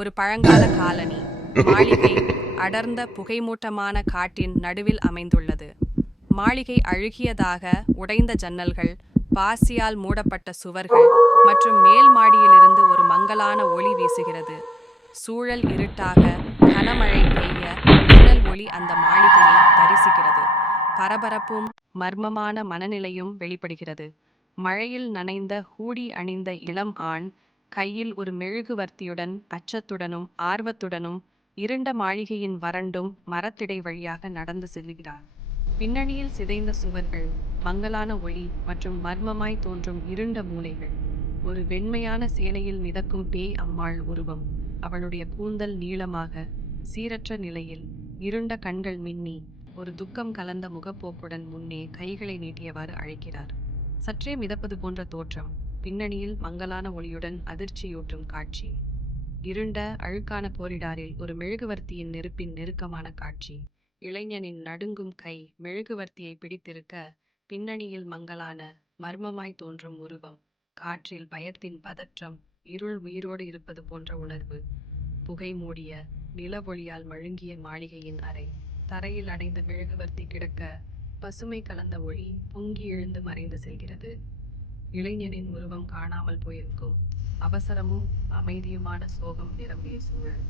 ஒரு பழங்கால காலனி மாளிகை அடர்ந்த புகைமூட்டமான காட்டின் நடுவில் அமைந்துள்ளது. மாளிகை அழுகியதாக உடைந்த ஜன்னல்கள், பாசியால் மூடப்பட்ட சுவர்கள் மற்றும் மேல் மாடியிலிருந்து ஒரு மங்கலான ஒளி வீசுகிறது. சூழல் இருட்டாக, கனமழை பெய்ய மின்னல் ஒளி அந்த மாளிகையை தரிசிக்கிறது. பரபரப்பும் மர்மமான மனநிலையும் வெளிப்படுகிறது. மழையில் நனைந்த ஹூடி அணிந்த இளம் ஆண் கையில் ஒரு மெழுகுவர்த்தியுடன் அச்சத்துடனும் ஆர்வத்துடனும் இருண்ட மாளிகையின் வறண்டும் மரத்திடை வழியாக நடந்து செல்கிறார். பின்னணியில் சிதைந்த சுவர்கள், மங்கலான ஒளி மற்றும் மர்மமாய் தோன்றும் இருண்ட மூலைகள். ஒரு வெண்மையான சேலையில் மிதக்கும் பேய் அம்மாள் உருவம். அவளுடைய கூந்தல் நீளமாக, சீரற்ற நிலையில், இருண்ட கண்கள் மின்னி, ஒரு துக்கம் கலந்த முகப்போக்குடன் முன்னே கைகளை நீட்டியவாறு அழைக்கிறார். சற்றே மிதப்பது போன்ற தோற்றம், பின்னணியில் மங்கலான ஒளியுடன் அதிர்ச்சியூட்டும் காட்சி. இருண்ட அழுக்கான கோரிடாரில் ஒரு மெழுகுவர்த்தியின் நெருப்பின் நெருக்கமான காட்சி. இளைஞனின் நடுங்கும் கை மெழுகுவர்த்தியை பிடித்திருக்க, பின்னணியில் மங்கலான, மர்மமாய் தோன்றும் உருவம். காற்றில் பயத்தின் பதற்றம், இருள் உயிரோடு இருப்பது போன்ற உணர்வு. புகை மூடிய, நிலவொளியால் மழுங்கிய மாளிகையின் அறை. தரையில் அடைந்த மெழுகுவர்த்தி கிடக்க, பசுமை கலந்த ஒளி பொங்கி எழுந்து மறைந்து செல்கிறது. இளைஞனின் உருவம் காணாமல் போயிருக்கும். அவசரமும் அமைதியுமான சோகம் நிரம்பிய சூழல்.